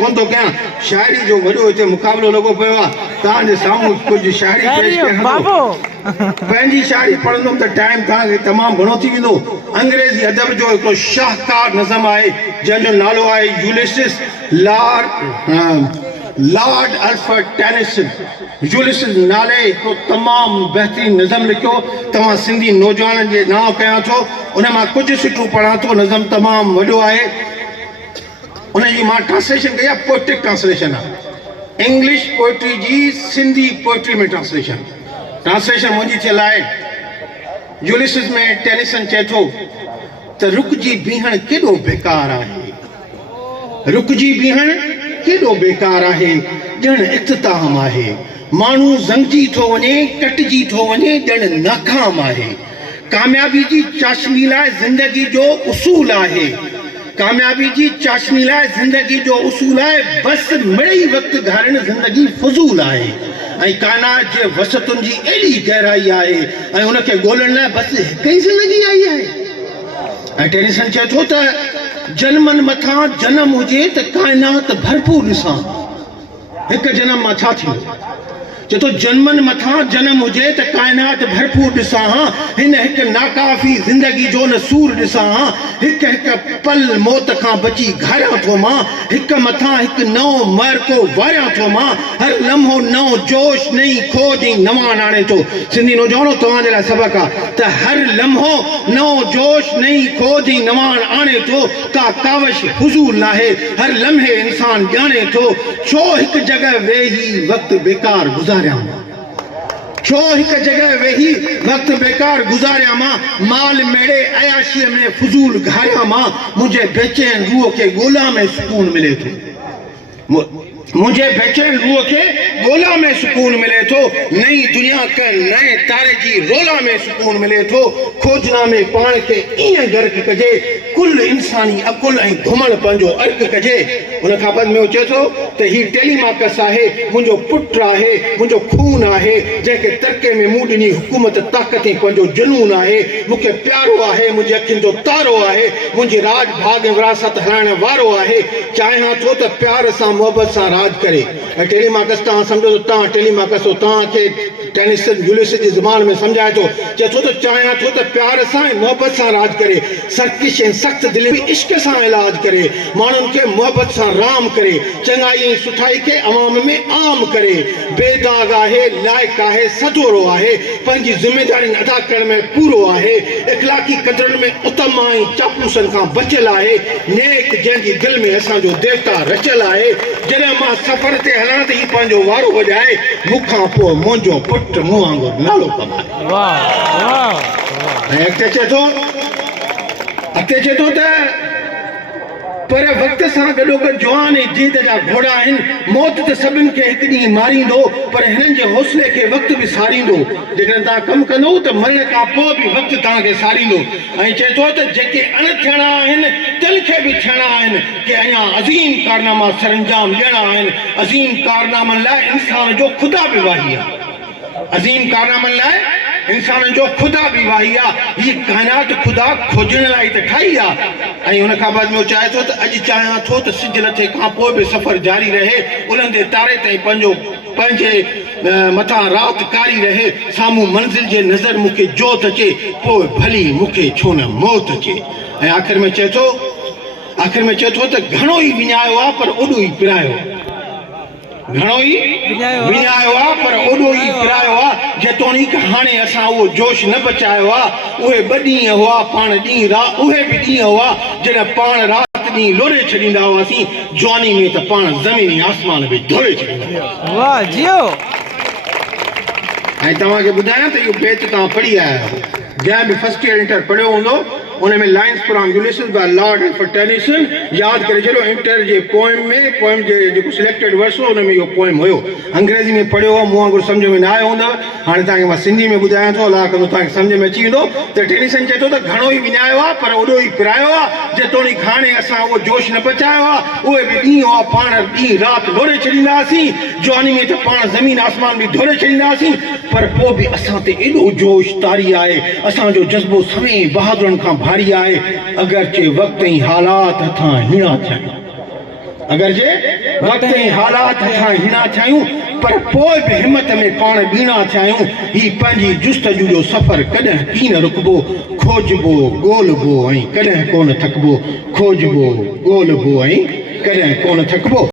कौन तो क्या शायरी जो वॾो हिते मुक़ाबिलो लॻो पियो आहे तव्हांजे साम्हूं कुझु शायरी पेश कयां पंहिंजी शायरी पढ़ंदुमि त टाइम तव्हांखे तमामु घणो थी वेंदो। अंग्रेज़ी अदब जो हिकिड़ो शाहकार नज़म आहे जंहिंजो नालो आहे Ulysses Lord Alfred Tennyson. Ulysses नाले हिकिड़ो तमामु बहितरीनु नज़म लिखियो। तव्हां सिंधी नौजवाननि जे नाव कयां थो, उन मां कुझु सिटूं पढ़ां थो। नज़म तमामु वॾो आहे, उनजी मां ट्रांसलेशन कई आहे, पोइटिक ट्रांसलेशन आहे, इंग्लिश पोइट्री जी सिंधी पोइट्री में ट्रांसलेशन मुंहिंजी थियल आहे। यूलिसिस में टेनिसन चए थो त रुकजी बीहण केॾो बेकार आहे, रुकजी बीहण केॾो बेकार आहे, ॼण इख़्तिताम आहे। माण्हू ज़ंगजी थो वञे, कटिजी थो वञे, ॼण नाकाम आहे। कामयाबी जी चाशनी लाइ ज़िंदगी जो उसूल आहे, कामयाबी जी चाशनी लाइ ज़िंदगी जो उसूल आहे, बसि मिड़ई वक़्तु घारण ज़िंदगी फज़ूल आहे। ऐं काइनात जे वसतुनि जी एॾी गहराई आहे ऐं उनखे ॻोल्हण लाइ बसि हिकु ई ज़िंदगी आई आहे। ऐं टेनिसन चए थो त जनमनि मथां जनम हुजे त काइनात भरपूर ॾिसां, हिकु जनम मां छा थींदो? चए थो जनमनि मथां जनम हुजे त काइनात भरपूर ॾिसां हां, हिन हिकु नाकाफ़ी ज़िंदगी जो न सूर ॾिसां हां। हिकु हिकु पल मौत खां बची घारियां थो मां, हिकु मथां हिकु नओं मरको वारियां थो मां। हर लम्हो नओं जोश नई खोज ऐं नवान आणे थो। सिंधी नौजवानो तव्हांजे लाइ सबक़ु आहे त हर लम्हो नओं जोश नई खोज ऐं नवान आणे थो। का कावश हुज़ूर नाहे, हर लम्हे इंसान ॼाणे थो। छो हिकु जॻह वेही वक़्तु बेकार गुज़ारियां, छो हिकु जॻह वेही वक़्तु बेकार गुज़ारियां मां, माल मेड़े अयाशीअ में फज़ूल घारियां मां। मुंहिंजे बेचैन रूह खे ॻोल्हा में सुकून मिले थो, मुंहिंजे बेचैन रूह खे ॻोल्हा में सुकून मिले थो। नई दुनिया के नए तारे जी रोला में सुकून मिले थो। खोजना में पाण खे ईअं गर्क कजे, कुल इंसानी अकुल ऐं घुमण पंहिंजो अर्क कजे। उन खां बाद में उहो चए थो त हीउ टेलीमाकस आहे, मुंहिंजो पुटु आहे, मुंहिंजो खून आहे, जंहिंखे तरके में मूं ॾिनी हुकूमत ताक़त ऐं पंहिंजो जुनून आहे। मूंखे प्यारो आहे, मुंहिंजे अखियुनि जो तारो आहे, मुंहिंजी राज भाग ऐं विरासत हलाइण वारो आहे। चाहियां थो त प्यार सां मोहबत सां राज करे। ऐं टेलीमाकस तव्हां सम्झो त तव्हां टेलीमाकस हो, तव्हांखे टेनिसन यूलिसिस जी ज़बान में सम्झाए थो। चए थो त चाहियां थो त प्यार सां ऐं मोहबत सां राज करे, सर्किश ऐं सख़्त दिलि बि इश्क सां इलाज करे, माण्हुनि खे मोहबत सां राम करे, चङाई ऐं सुठाई खे अवाम में आम करे। बेदाग आहे, लाइक़ आहे, सदोरो आहे, पंहिंजी ज़िमेदारी अदा करण में पूरो आहे। इख़लाक़ी क़दरुनि में उतम ऐं चापलूसनि खां बचियल आहे। नेक जंहिंजी दिलि में असांजो देवता रचियल आहे। जॾहिं मां सफ़र ते हलां त हीउ पंहिंजो वारो वॼाए, मूंखां पोइ मुंहिंजो पुटु मूं वांगुरु नालो कमाए। ऐं अॻिते चए थो त पर वक़्त सां गॾोगॾु जवान ऐं जीत जा घोड़ा आहिनि। मौत त सभिनि खे हिकु ॾींहुं मारींदो, पर हिननि जे हौसले खे वक़्तु बि सारींदो। जेकॾहिं तव्हां कमु कंदो त मरण खां पोइ बि वक़्तु तव्हांखे सारींदो। ऐं चए थो त जेके अण थियणा आहिनि तिल खे बि थियणा आहिनि, कि अञा अज़ीम कारनामा सरंजाम ॾियणा आहिनि। अज़ीम कारनामनि लाइ इंसान जो ख़ुदा बि वाही आहे, अज़ीम कारनामनि लाइ इंसान जो ख़ुदा बि वाही आहे। हीअ काइनात ख़ुदा खोजण लाइ त ठाही आहे। ऐं हुन खां बाद में चाहे थो त अॼु चाहियां थो त सिज लथे खां पोइ बि सफ़र जारी रहे, उन्हनि ते तारे ताईं पंहिंजे मथां राति कारी रहे। साम्हूं मंज़िल जे नज़र मूंखे जोत अचे, पोइ भली मूंखे छो न मौत अचे। ऐं आख़िर में चए थो त घणो ई विञायो आहे पर ओॾो ई पिरायो, घणो ई विञायो आहे पर ओॾो ई पिरायो आहे। जेतोणीक हाणे असां उहो जोश न बचायो आहे। उहे ॿ ॾींहं हुआ पाण ॾींहुं उहे बि ॾींहं हुआ जॾहिं पाण राति ॾींहुं लोरे छॾींदा हुआसीं। जवानी में त पाण ज़मीन आसमान बि धोरे छॾींदा हुआसीं। ऐं तव्हांखे ॿुधायां त इहो बेत तव्हां पढ़ी आया आहियो, जंहिं बि फर्स्ट ईयर इंटर पढ़ियो हूंदो उन में lines from Ulysses by Lord Alfred Tennyson यादि करे छॾियो। इंटर जे पोइम जे जेको सिलेक्टेड वर्स हो उन में इहो पोइम हुयो। अंग्रेज़ी में पढ़ियो हो, मूं वांगुरु सम्झ में न आयो हूंदव। हाणे तव्हांखे मां सिंधी में ॿुधायां थो, अलाह कंदो तव्हांखे सम्झ में अची वेंदो। त टेनिसन चए थो त घणो ई विञायो आहे पर ओॾो ई पिरायो आहे। जेतोणीक हाणे असां उहो जोश न बचायो आहे। उहे बि ॾींहं हुआ पाण ॾींहुं राति लोरे छॾींदा हुआसीं। जवानी में त पाण ज़मीन आसमान बि धोरे छॾींदा हुआसीं, पर पोइ बि असां ते एॾो जोश तारी आहे। असांजो जज़्बो सभई बहादुरनि खां भारी आहे। अगरचे वक़्त ऐं हालात हथां हीणा थियनि, अगर जे वक्त ऐं हालात असां हीना थियायूं पर पोइ बि हिमत में पाण बीणा थियायूं ही पंहिंजी जुस्तजू जो सफ़र कॾहिं कीन रुकबो खोजबो ॻोल्हबो ऐं कॾहिं कोन थकबो खोजबो ॻोल्हबो ऐं कॾहिं कोन थकबो